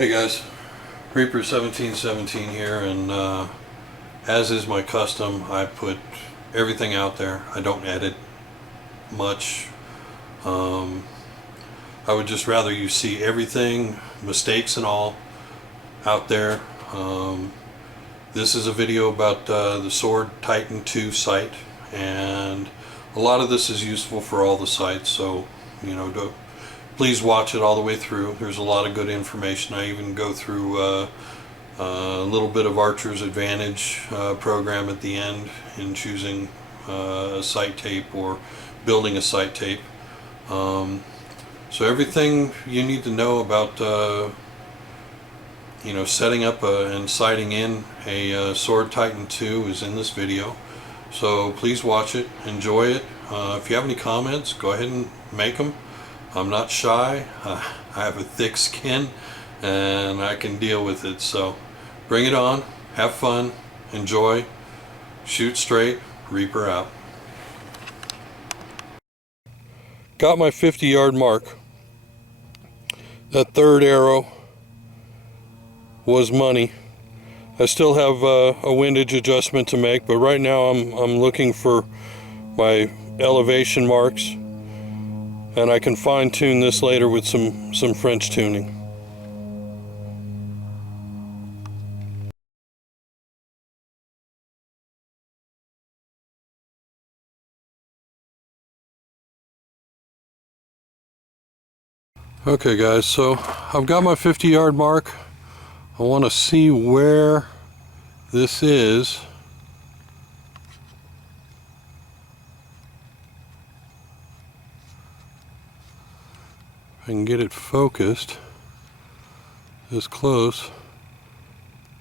Hey guys, Reaper 1717 here, and as is my custom, I put everything out there. I don't edit much. I would just rather you see everything, mistakes and all, out there. This is a video about the Sword Titan 2 site, and a lot of this is useful for all the sites, so please watch it all the way through. There's a lot of good information. I even go through a little bit of Archer's Advantage program at the end in choosing a site tape or building a site tape. So everything you need to know about setting up and sighting in a Sword Titan 2 is in this video. So please watch it, enjoy it. If you have any comments, go ahead and make them. I'm not shy. I have a thick skin and I can deal with it. So bring it on, have fun, enjoy, shoot straight. Reaper out. Got my 50-yard mark. That third arrow was money. I still have a windage adjustment to make, but right now I'm looking for my elevation marks, and I can fine-tune this later with some French tuning. Okay guys, so I've got my 50-yard mark. I want to see where this is. If I can get it focused this close.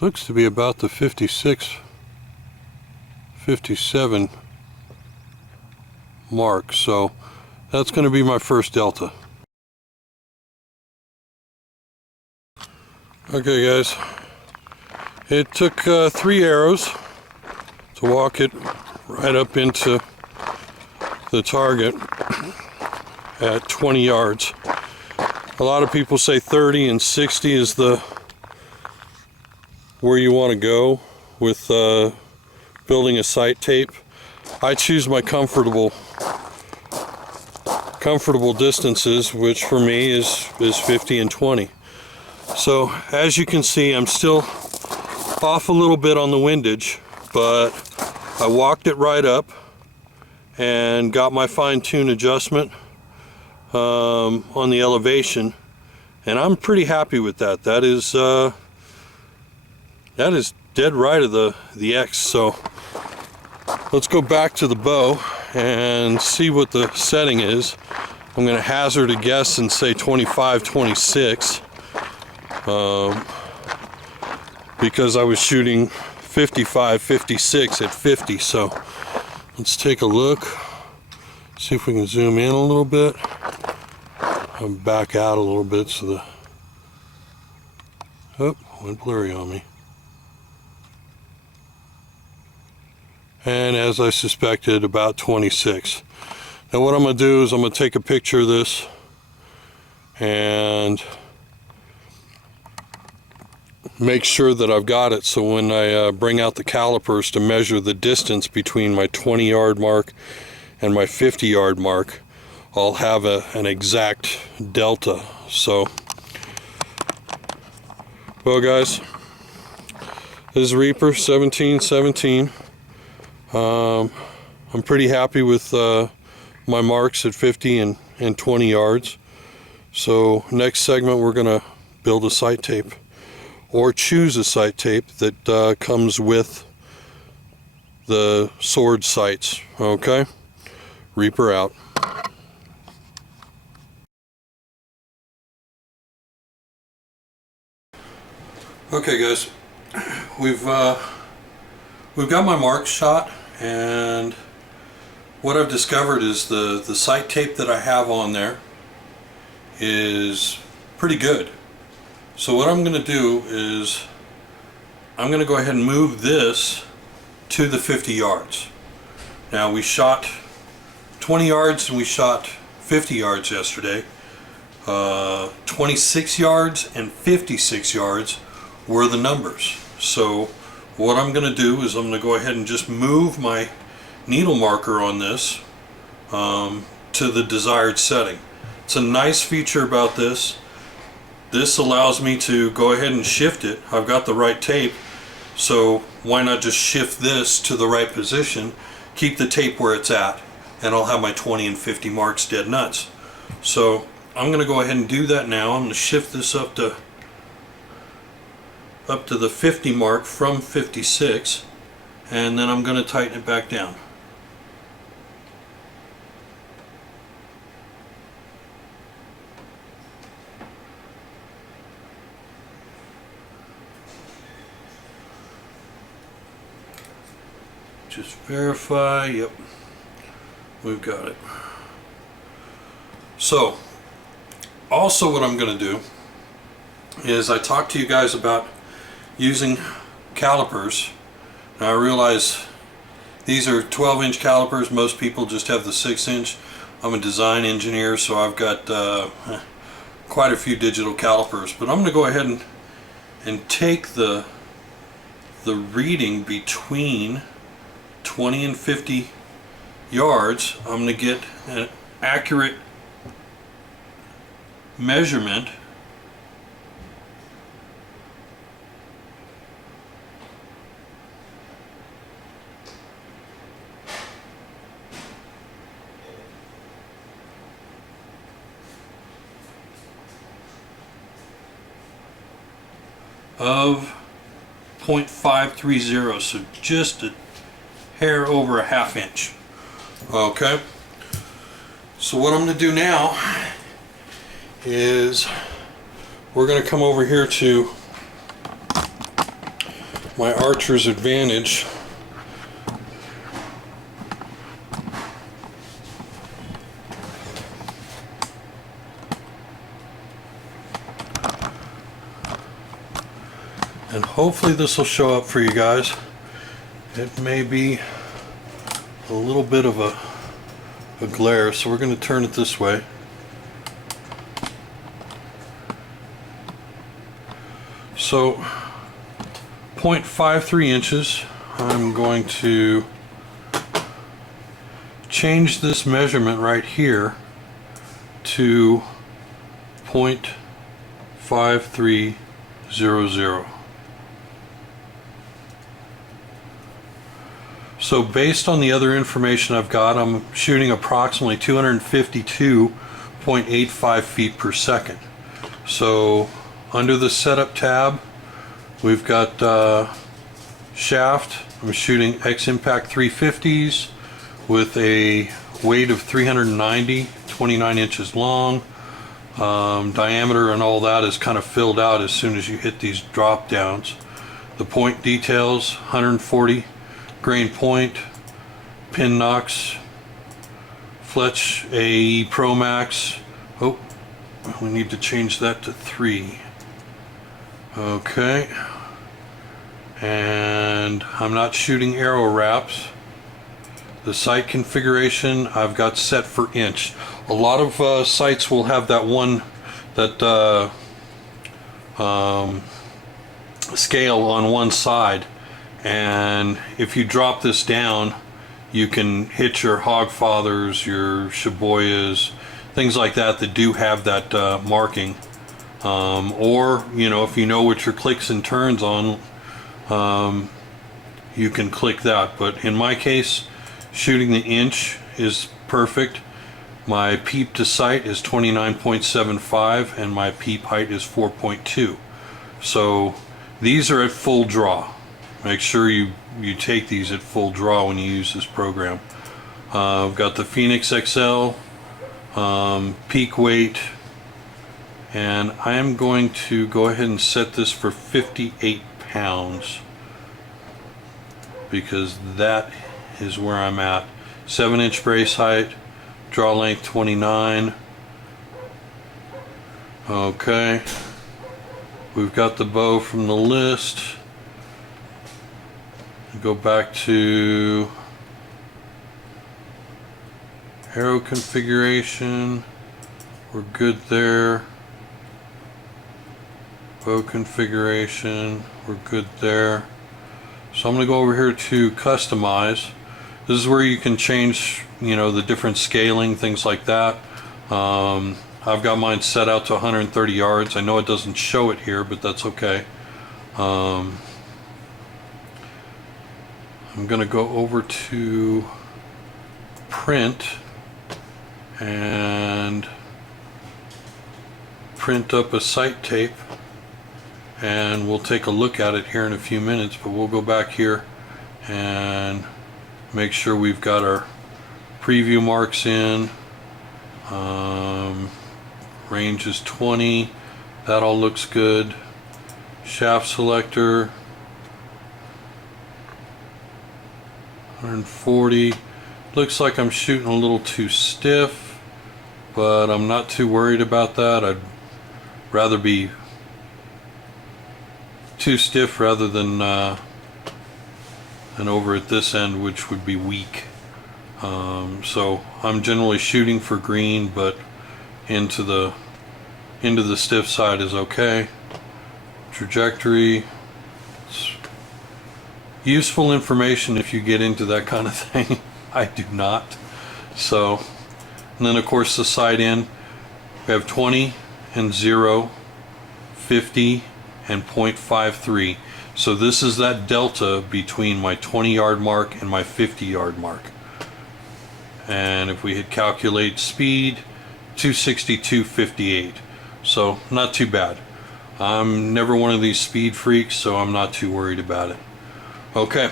Looks to be about the 56, 57 mark, so that's going to be my first delta. Okay guys, it took 3 arrows to walk it right up into the target at 20 yards. A lot of people say 30 and 60 is where you want to go with building a sight tape. I choose my comfortable distances, which for me is 50 and 20. So as you can see, I'm still off a little bit on the windage, but I walked it right up and got my fine-tune adjustment on the elevation, and I'm pretty happy with that. That is dead right of the X. So let's go back to the bow and see what the setting is. I'm going to hazard a guess and say 25, 26. Because I was shooting 55, 56 at 50. So let's take a look, see if we can zoom in a little bit. I'll back out a little bit so the went blurry on me. And as I suspected, about 26. Now what I'm going to do is I'm going to take a picture of this and make sure that I've got it, so when I bring out the calipers to measure the distance between my 20-yard mark and my 50-yard mark, I'll have an exact delta. So, well guys, this is Reaper 1717. I'm pretty happy with my marks at 50 and 20 yards. So next segment we're going to build a sight tape, or choose a sight tape that comes with the sword sights. Okay? Reaper out. Okay guys, we've got my marks shot, and what I've discovered is the sight tape that I have on there is pretty good. So what I'm going to do is I'm going to go ahead and move this to the 50 yards. Now we shot 20 yards and we shot 50 yards yesterday. 26 yards and 56 yards were the numbers. So what I'm going to do is I'm going to go ahead and just move my needle marker on this to the desired setting. It's a nice feature about this. This allows me to go ahead and shift it. I've got the right tape, so why not just shift this to the right position, keep the tape where it's at, and I'll have my 20 and 50 marks dead nuts. So I'm going to go ahead and do that now. I'm going to shift this up to the 50 mark from 56, and then I'm going to tighten it back down. Just verify, yep, we've got it. So, also what I'm going to do is I talked to you guys about using calipers. Now I realize these are 12-inch calipers. Most people just have the 6-inch. I'm a design engineer, so I've got quite a few digital calipers. But I'm going to go ahead and take the reading between 20 and 50 yards. I'm going to get an accurate measurement of 0.530, so just a hair over a ½ inch. Okay, so what I'm going to do now is we're going to come over here to my Archer's Advantage. And hopefully this will show up for you guys. It may be a little bit of a glare, so we're going to turn it this way. So 0.53 inches, I'm going to change this measurement right here to 0.5300. So based on the other information I've got, I'm shooting approximately 252.85 feet per second. So under the setup tab, we've got shaft. I'm shooting X Impact 350s with a weight of 390, 29 inches long. Diameter and all that is kind of filled out as soon as you hit these drop downs. The point details, 140 grain point, pin nocks, Fletch AE Pro Max. Oh, we need to change that to 3. Okay, and I'm not shooting arrow wraps. The sight configuration I've got set for inch. A lot of sights will have that one, that scale on one side, and if you drop this down, you can hit your Hogfathers, your Shiboyas, things like that that do have that marking. Or, you know, if you know what your clicks and turns on, you can click that. But in my case, shooting the inch is perfect. My peep to sight is 29.75 and my peep height is 4.2. So these are at full draw. Make sure you take these at full draw when you use this program. I've got the Phoenix XL, peak weight, and I am going to go ahead and set this for 58 pounds because that is where I'm at. 7-inch brace height, draw length 29. Okay, we've got the bow from the list. Go back to arrow configuration, We're good there. Bow configuration, we're good there. So I'm going to go over here to customize. This is where you can change, you know, the different scaling, things like that. I've got mine set out to 130 yards. I know it doesn't show it here, but that's okay. I'm going to go over to print and print up a site tape, and we'll take a look at it here in a few minutes, but we'll go back here and make sure we've got our preview marks in. Range is 20. That all looks good. Shaft selector 140. Looks like I'm shooting a little too stiff, but I'm not too worried about that. I'd rather be too stiff rather than over at this end, which would be weak. So I'm generally shooting for green, but into the stiff side is okay. Trajectory, it's useful information if you get into that kind of thing. I do not. So, and then of course the side end, we have 20 and 0, 50 and 0.53. So this is that delta between my 20-yard mark and my 50-yard mark. And if we hit calculate speed, 262.58. So not too bad. I'm never one of these speed freaks, so I'm not too worried about it. Okay,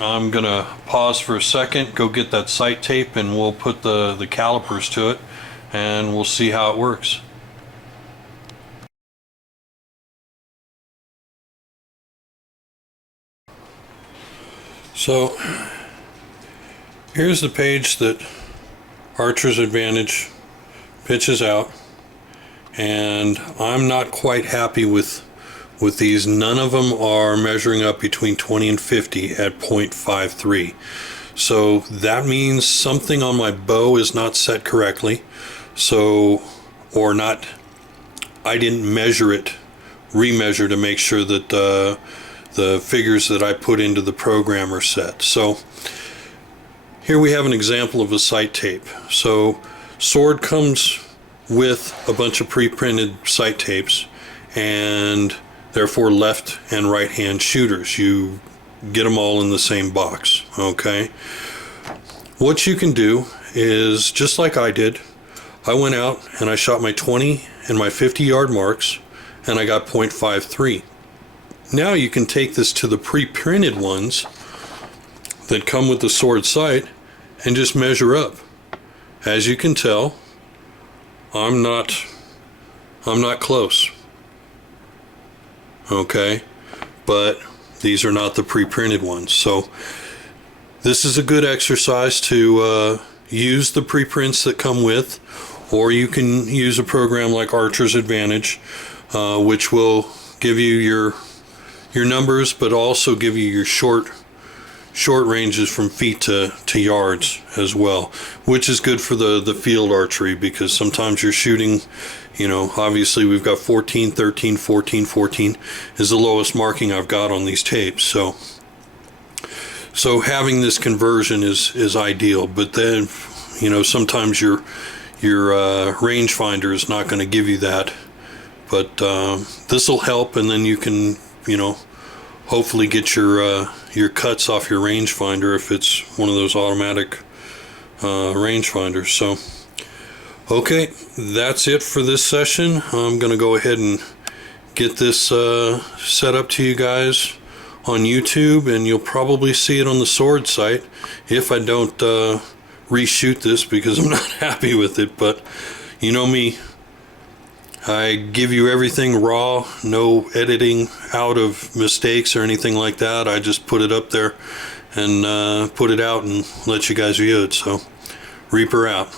I'm gonna pause for a second, go get that sight tape, and we'll put the calipers to it, and we'll see how it works. So here's the page that Archer's Advantage pitches out, and I'm not quite happy with these. None of them are measuring up between 20 and 50 at 0.53. So that means something on my bow is not set correctly. So, or not, I didn't measure it, remeasure to make sure that the figures that I put into the program are set. So here we have an example of a sight tape. So Sword comes with a bunch of pre-printed sight tapes, and therefore left and right hand shooters. You get them all in the same box, okay? What you can do is, just like I did, I went out and I shot my 20 and my 50-yard marks, and I got 0.53. Now you can take this to the pre-printed ones that come with the Sword sight and just measure up. As you can tell, I'm not close. Okay, but these are not the pre-printed ones. So this is a good exercise to use the preprints that come with, or you can use a program like Archer's Advantage, which will give you your numbers, but also give you your short ranges from feet to yards as well, which is good for the field archery, because sometimes you're shooting, you know, obviously we've got 14, 13, 14, 14 is the lowest marking I've got on these tapes. So having this conversion is ideal, but then, you know, sometimes your rangefinder is not going to give you that, but this will help, and then you can, you know, hopefully get your cuts off your rangefinder if it's one of those automatic rangefinders. So okay, that's it for this session. I'm gonna go ahead and get this set up to you guys on YouTube, and you'll probably see it on the Sword site if I don't reshoot this, because I'm not happy with it. But you know me, I give you everything raw, no editing out of mistakes or anything like that. I just put it up there and put it out and let you guys view it. So Reaper out.